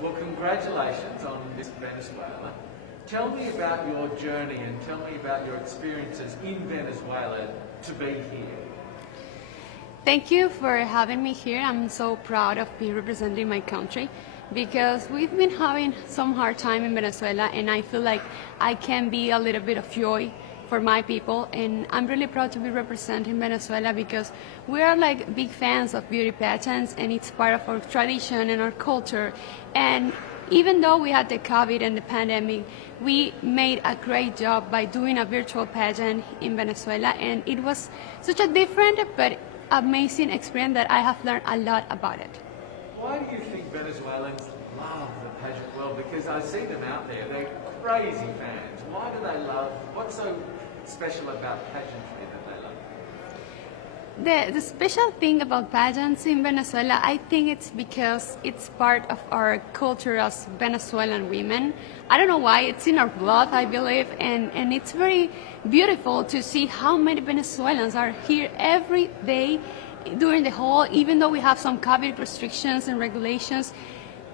Well, congratulations on Miss Venezuela. Tell me about your journey and tell me about your experiences in Venezuela to be here. Thank you for having me here. I'm so proud of being representing my country because we've been having some hard time in Venezuela, and I feel like I can be a little bit of joy for my people, and I'm really proud to be representing Venezuela because we are like big fans of beauty pageants, and it's part of our tradition and our culture. And even though we had the COVID and the pandemic, we made a great job by doing a virtual pageant in Venezuela, and it was such a different but amazing experience that I have learned a lot about it. Why do you think Venezuelans love the pageant world? Because I see them out there, they're crazy fans. Why do they love, what's so special about pageantry that they love? The special thing about pageants in Venezuela, I think it's because it's part of our culture as Venezuelan women. I don't know why, it's in our blood, I believe, and it's very beautiful to see how many Venezuelans are here every day during the whole, even though we have some COVID restrictions and regulations.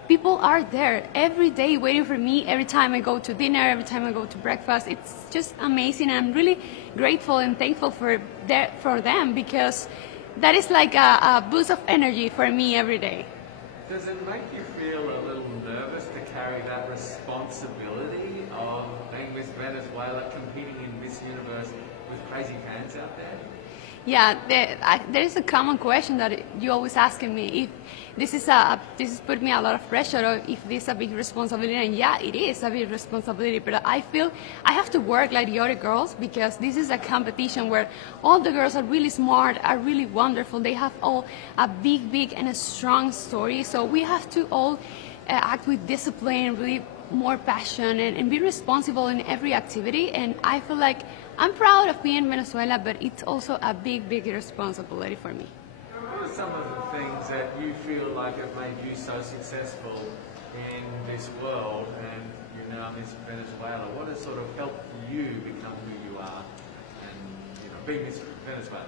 People are there every day waiting for me every time I go to dinner, every time I go to breakfast. It's just amazing, and I'm really grateful and thankful for them because that is like a boost of energy for me every day. Does it make you feel a little nervous to carry that responsibility of being Miss Venezuela, competing in Miss Universe with crazy fans out there? Yeah, there is a common question that you always asking me if this is put me a lot of pressure, or if this is a big responsibility. And yeah, it is a big responsibility, but I feel I have to work like the other girls because this is a competition where all the girls are really smart, are really wonderful. They have all a big and a strong story. So we have to all act with discipline, really more passion, and be responsible in every activity. And I feel like I'm proud of being in Venezuela, but it's also a big responsibility for me. What are some of the things that you feel like have made you so successful in this world, and you know Miss Venezuela? What has sort of helped you become who you are and be Miss Venezuela?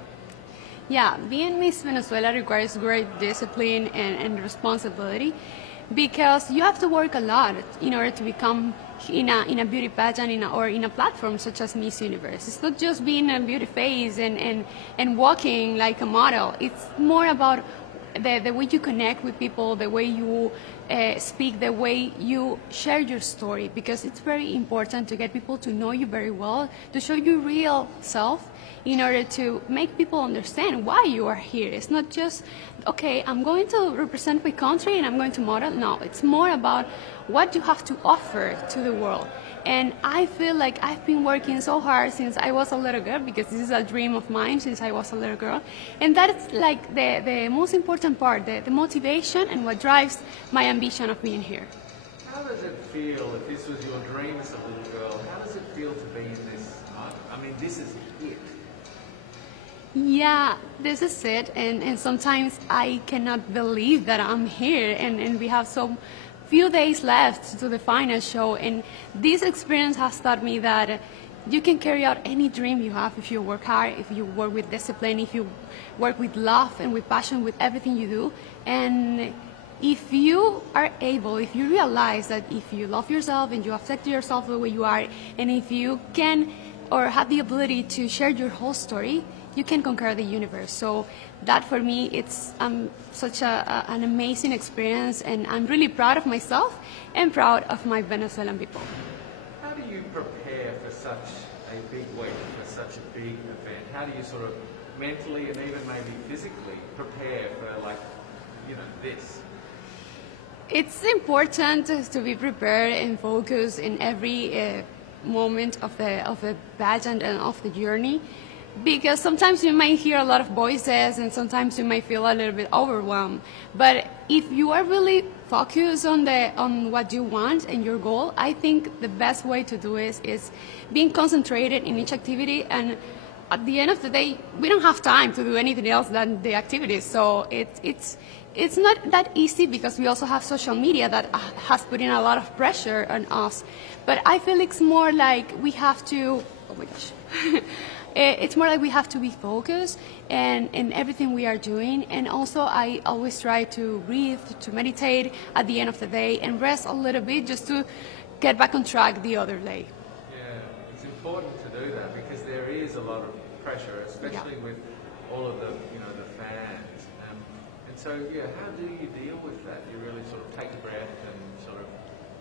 Yeah, being Miss Venezuela requires great discipline and responsibility, because you have to work a lot in order to become in a beauty pageant or in a platform such as Miss Universe. It's not just being a beauty face and walking like a model. It's more about the way you connect with people, the way you speak, the way you share your story, because it's very important to get people to know you very well, to show your real self, in order to make people understand why you are here. It's not just, okay, I'm going to represent my country and I'm going to model. No, it's more about what you have to offer to the world. And I feel like I've been working so hard since I was a little girl, because this is a dream of mine since I was a little girl. And that's like the most important part, the motivation and what drives my ambition of being here. How does it feel, if this was your dream as a little girl, how does it feel to be in this? I mean, this is it. Yeah, this is it, and sometimes I cannot believe that I'm here, and we have so few days left to the final show, and this experience has taught me that you can carry out any dream you have if you work hard, if you work with discipline, if you work with love and with passion with everything you do. And if you are able, if you realize that if you love yourself and you accept yourself the way you are, and if you can or have the ability to share your whole story, you can conquer the universe. So that for me, it's such an amazing experience, and I'm really proud of myself and proud of my Venezuelan people. How do you prepare for such a big week, for such a big event? How do you sort of mentally and even maybe physically prepare for this? It's important to be prepared and focused in every moment of the pageant and of the journey, because sometimes you might hear a lot of voices and sometimes you might feel a little bit overwhelmed. But if you are really focused on what you want and your goal, I think the best way to do it is being concentrated in each activity. And at the end of the day, we don't have time to do anything else than the activities. So it's not that easy, because we also have social media that has put in a lot of pressure on us. But I feel it's more like we have to, oh my gosh. It's more like we have to be focused in everything we are doing. And also I always try to breathe, to meditate at the end of the day and rest a little bit just to get back on track the other day. Yeah, it's important to do that because there is a lot of pressure, especially with all of the, the fans. And so, how do you deal with that? You really sort of take a breath and sort of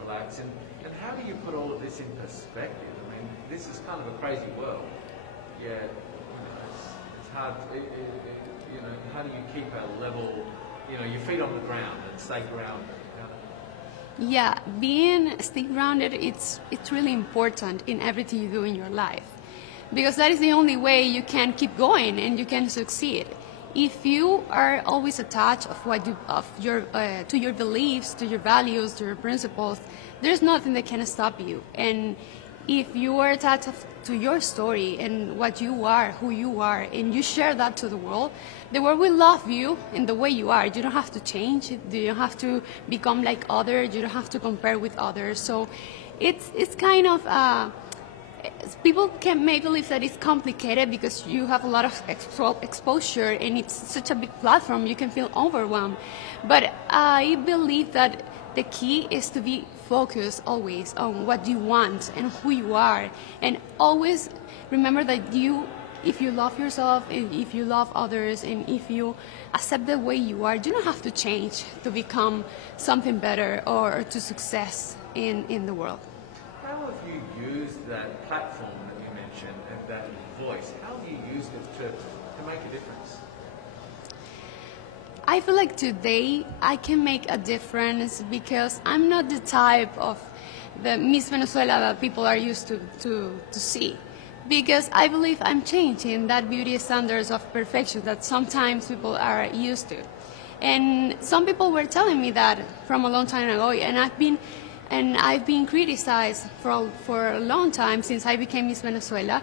relax. And how do you put all of this in perspective? I mean, this is kind of a crazy world. Yeah, it's hard. How do you keep a level, your feet on the ground and stay grounded? Yeah, stay grounded, it's really important in everything you do in your life, because that is the only way you can keep going and you can succeed. If you are always attached to your beliefs, to your values, to your principles, there's nothing that can stop you. And if you are attached to your story and what you are, who you are, and you share that to the world will love you in the way you are. You don't have to change. You don't have to become like others. You don't have to compare with others. So it's kind of, people may believe that it's complicated because you have a lot of exposure and it's such a big platform, you can feel overwhelmed. But I believe that the key is to be focused always on what you want and who you are, and always remember that if you love yourself, and if you love others, and if you accept the way you are, you don't have to change to become something better or to success in the world. How have you used that platform that you mentioned and that voice? How have you used it to make a difference? I feel like today I can make a difference because I'm not the type of the Miss Venezuela that people are used to see. Because I believe I'm changing that beauty standards of perfection that sometimes people are used to. And some people were telling me that from a long time ago, and I've been criticized for a long time since I became Miss Venezuela,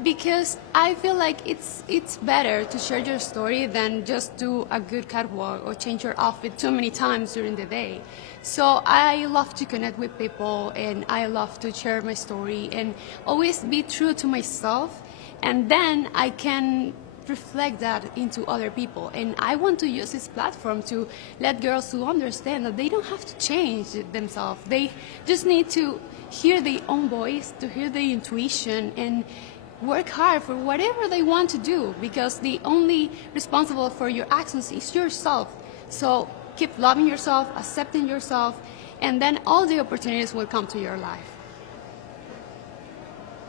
because I feel like it's better to share your story than just do a good catwalk or change your outfit too many times during the day. So I love to connect with people, and I love to share my story and always be true to myself, and then I can reflect that into other people. And I want to use this platform to let girls to understand that they don't have to change themselves. They just need to hear their own voice, to hear their intuition, and work hard for whatever they want to do, because the only responsible for your actions is yourself. So keep loving yourself, accepting yourself, and then all the opportunities will come to your life.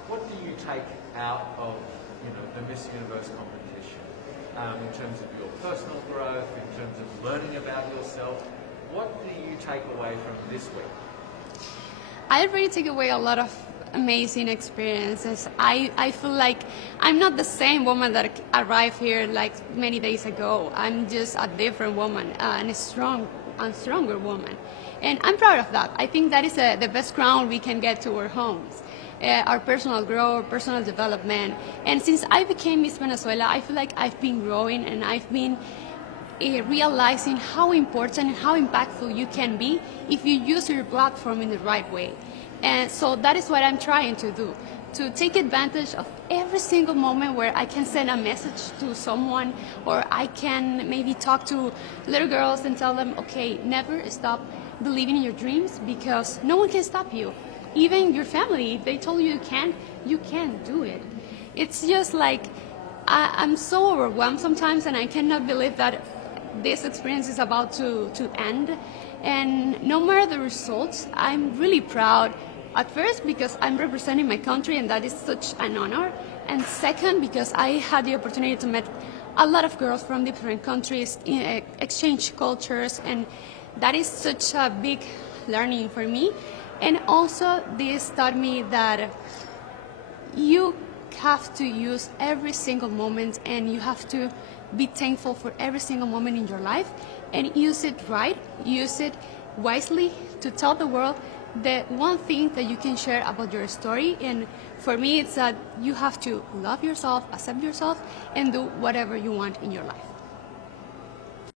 What do you take out of the Miss Universe competition in terms of your personal growth, in terms of learning about yourself? What do you take away from this week? I already take away a lot of amazing experiences. I feel like I'm not the same woman that arrived here like many days ago. I'm just a different woman, and a stronger woman. And I'm proud of that. I think that is the best crown we can get to our homes. Our personal growth, personal development. And since I became Miss Venezuela, I feel like I've been growing, and I've been realizing how important and how impactful you can be if you use your platform in the right way. And so that is what I'm trying to do, to take advantage of every single moment where I can send a message to someone, or I can maybe talk to little girls and tell them, okay, never stop believing in your dreams, because no one can stop you. Even your family, if they told you you can't do it. It's just like, I'm so overwhelmed sometimes, and I cannot believe that this experience is about to end. And no matter the results, I'm really proud. At first, because I'm representing my country, and that is such an honor. And second, because I had the opportunity to meet a lot of girls from different countries, exchange cultures, and that is such a big learning for me. And also, this taught me that you have to use every single moment, and you have to be thankful for every single moment in your life, and use it right, use it wisely to tell the world the one thing that you can share about your story. And for me, it's that you have to love yourself, accept yourself, and do whatever you want in your life.